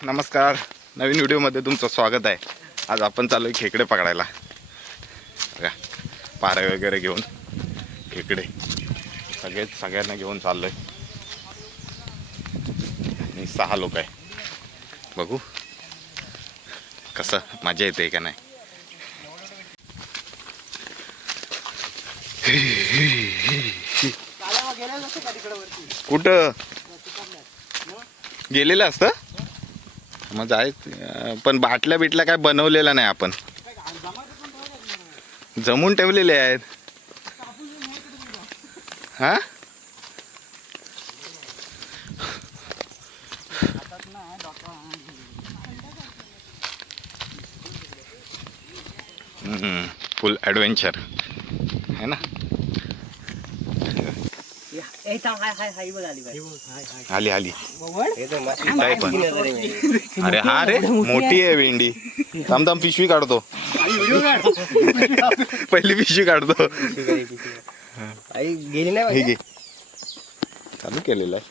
नमस्कार, नवीन व्हिडिओमध्ये तुमचं स्वागत आहे. आज आपण चालू आहे खेकडे पकडायला. बघा, पारे वगैरे घेऊन खेकडे सगळ्यांना घेऊन चाललोय. आणि 6 लोक आहे. बघू कसं मजा येते का नाही. कुठं गेलेलं असतं मग जायचं, पण बाटल्या बिटल्या काय बनवलेला नाही आपण, जमून ठेवलेले आहेत. हा फुल ॲडव्हेंचर है ना. आली आली काय पण. अरे हा रे, मोठी आहे भेंडी. थांब पिशवी काढतो. पहिली पिशवी काढतो. गेली नाही चालू केलेलं आहे,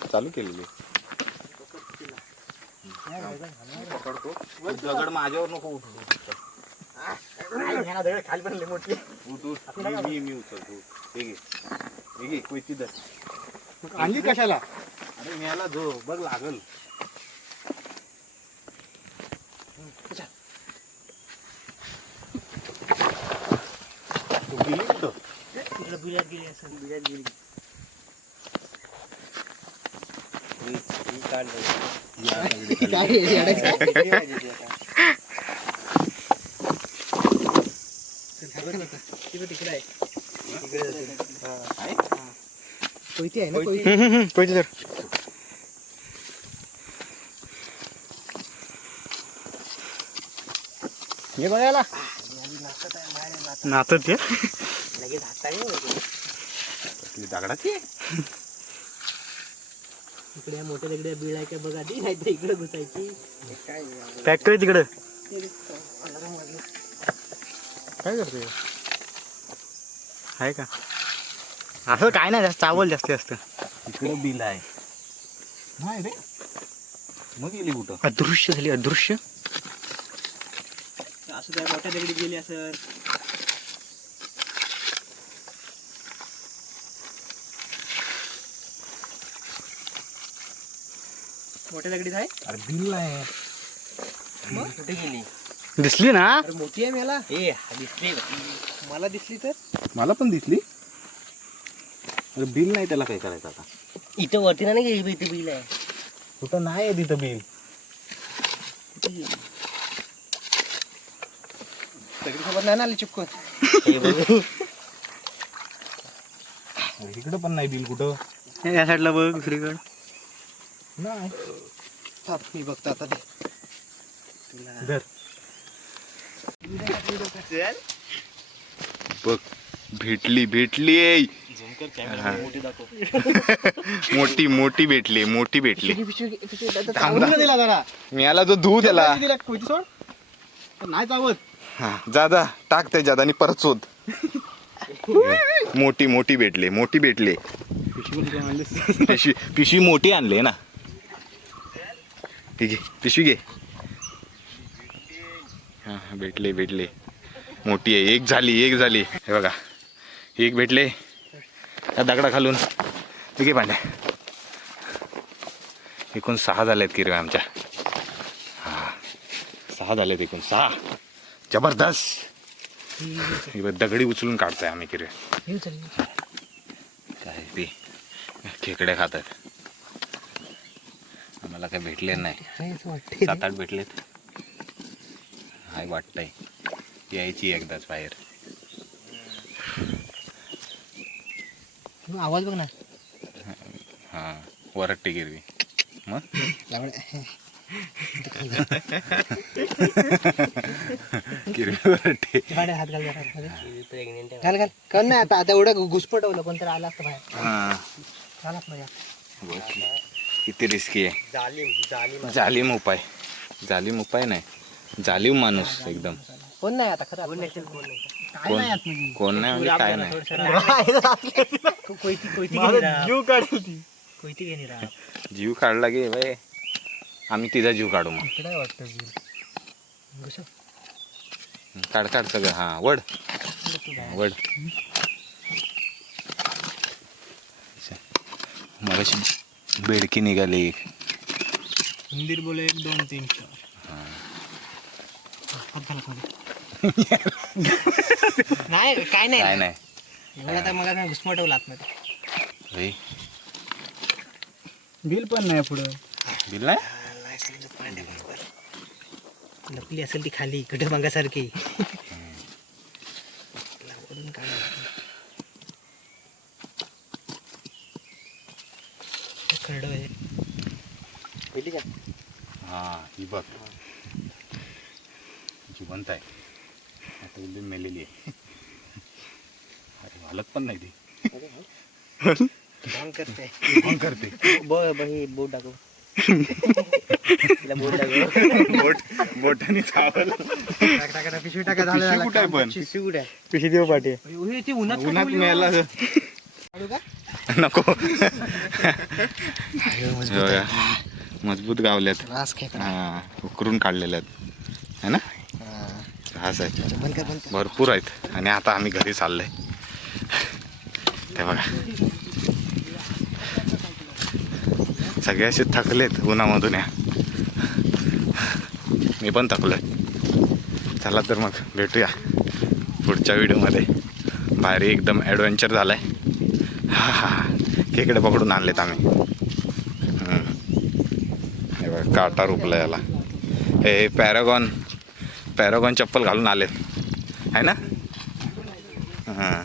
दगड माझ्यावर नको उठू. खाली पण मोठी मी उचलतो. आणली कशाला? अरे न्याला जो बघ लागल. गेली कुठं? तिकडे बिळ्यात गेली असं, बिळ्यात गेली. तिकडे आहे. कोयती आहे ना, कोयती तर हे बघायला नाचत ये लगेच दगडाची इकडे मोठ्या तिकडे बिळ आहे का बघा ती, नाही तर इकडे घुसायची. पॅक कर तिकडं. काय करतोय? आहे का असं? काय नाही, जास्त चावल जास्ती असतं. इकडे बिल आहे. नाही रे, मग गेली कुठं? अदृश्य झाली, अदृश्य. असं त्या मोठ्या दगडीत गेली असं. मोठ्या दगडीत आहे. अरे बिल आहे. मग कुठे गेली? दिसली ना? अरे मोठी आहे मला. दिसली मला, दिसली तर मला पण दिसली. अरे बिल नाही, त्याला काय करायचं आता? इथं वरती नाही गेली, इथे बिल आहे. कुठं नाही आहे तिथं बिल. दगडी सोबत नाही ना आली चिपकून. इकडं पण नाही बिल कुठं. या साईडला बघ, दुसरीकडं नाही. मी बघतो आता ते. धर. बघ, भेटली मोठी भेटली. मी आला जो धू त्याला. नाही चावत. हा जा टाक त्याच्यात आणि परत शोध. मोठी भेटली. पिशवी मोठी आणली ना. ठीक आहे, पिशवी घे. हा भेटले मोठी आहे. एक झाली. हे बघा, एक भेटले त्या दगडा खालून. ठीक आहे पांड्या, एकूण 6 झालेत किरव्या आमच्या. हा 6 झालेत एकूण 6. जबरदस्त. दगडी उचलून काढतोय आम्ही किरव्या. काय ते खेकडे खातात. आम्हाला काय भेटले नाही. 7-8 भेटलेत. हाय वाटतंय यायची एकदाच बाहेर. आवाज बघ ना. हा वरट्टी गिरवी. मग गिरवी वरट्टी. हात घाल नाही आता एवढं घुसपटवलं, पण तर आला असतं बाहेर. हा किती रिस्की आहे. जालिम उपाय नाही, जालिम माणूस एकदम. कोण नाही आता खरं. कोण नाही म्हणजे काय नाही. जीव काढला गे बाय. आम्ही तिचा जीव काढू मग. इकडे वाटतं बिल. घुसव. काढ काढ सगळं. हां वड वड. मगाशी बेडकी निघाली. उंदीर बोले 1 2 3 4. नाही काय काय नाही नाही एवढा तर मग घुसमटवला आतमध्ये. होय. बिल पण नाही पुढं. बिल नाही. नाही समजत पांड्या बरोबर. लपली असेल ती खाली इकडे मागासारखी. ओढून काढा. खरड आहे. पहिली का? हां ही बघ जिवंत आहे. आता उल्ली मेलेली आहे. अरे हालत पण नाही ती. काम करते. कोण करते. बोट टाकू. तिला बोट टाकू. बोटाने चावल. टाका पिशवी टाका. पिशवी कुठे आहे पण. पिशवी कुठे आहे? पिशी देऊ पाठी. ती उन्हात उन्हात मेला. काढू का? नको. मजबूत आहे. मजबूत गावल्यात. रास खेकडा. हां उकरून काढलेल्या आहेत है ना. रास आहेत बंद कर बंद कर. भरपूर आहेत. आणि आता आम्ही घरी चाललोय. ते बघा सगळे असे थकलेत उन्हामधून. या मी पण थकलोय. चला तर मग भेटूया पुढच्या व्हिडिओमध्ये. भारी एकदम ॲडव्हेंचर झालाय. हा हा खेकडे पकडून आणलेत आम्ही. हे बघा काटा रुपला याला. हे पॅरागॉन चप्पल घालून आलेत आहे ना. हां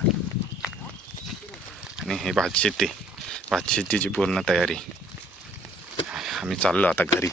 आणि हे भातशेतीची पूर्ण तयारी. आम्ही चाललो आता घरी.